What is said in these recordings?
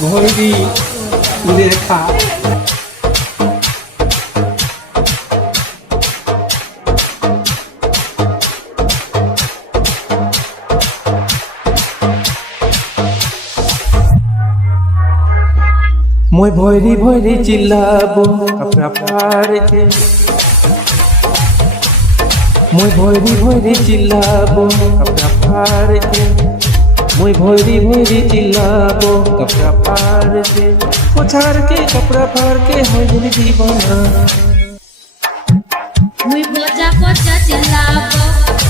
ভৈরি লেখা মই ভৈরি ভৈরি চিল্লাবো কাপড়া পাড়কে মই ভৈরি ভৈরি চিল্লাবো কাপড়া পাড়কে মই ভৈরি ভৈরি চিল্লাবো কাপড়া পাড়কে পোছার के कपड़ा फाड़ के हो गई दीवाना मुई पोचा पोचा चिल्लाबो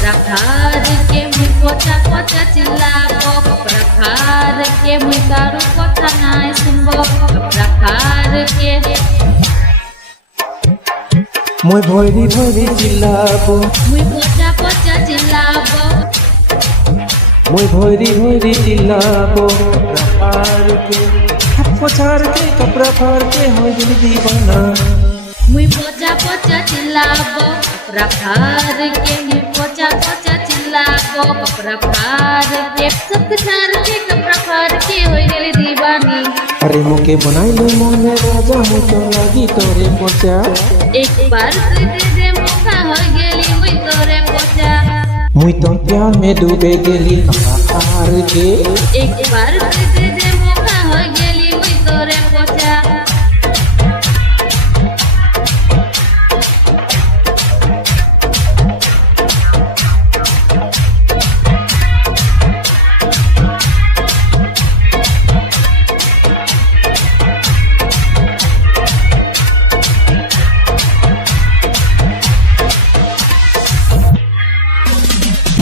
रखार के मुई पोचा पोचा चिल्लाबो रखार के मुई कारू कथा नाय सुनबो रखार के মই ভৈরি ভৈরি চিল্লাবো मुई पोचा पोचा चिल्लाबो মই ভৈরি ভৈরি চিল্লাবো कपड़ा फाड़ के पोछार के कपड़ा फाड़ के हो गई दीवाना मुई पोचा पोचा चिल्लाबो रखार के मुई पोचा पोचा चिल्लाबो रखार के सब छार के कपड़ा फाड़ के होई गेली दीवानी अरे मोके बनाइले मोने राजा हो तो लगी तोरे पोचा एक बार तुई दे दे मौका होई गेली मुई तोरे पोचा मुई तो प्यार में डूबे गेली हार के एक बार तुई दे दे मौका होई गेली मुई तोरे पोचा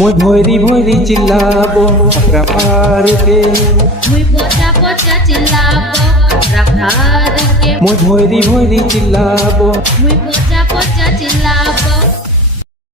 মই ভৈরি ভৈরি চিল্লাবো कपड़ा फाड़ के मुई पोचा पोचा चिल्लाबो रखार के মই ভৈরি ভৈরি চিল্লাবো मुई पोचा पोचा चिल्लाबो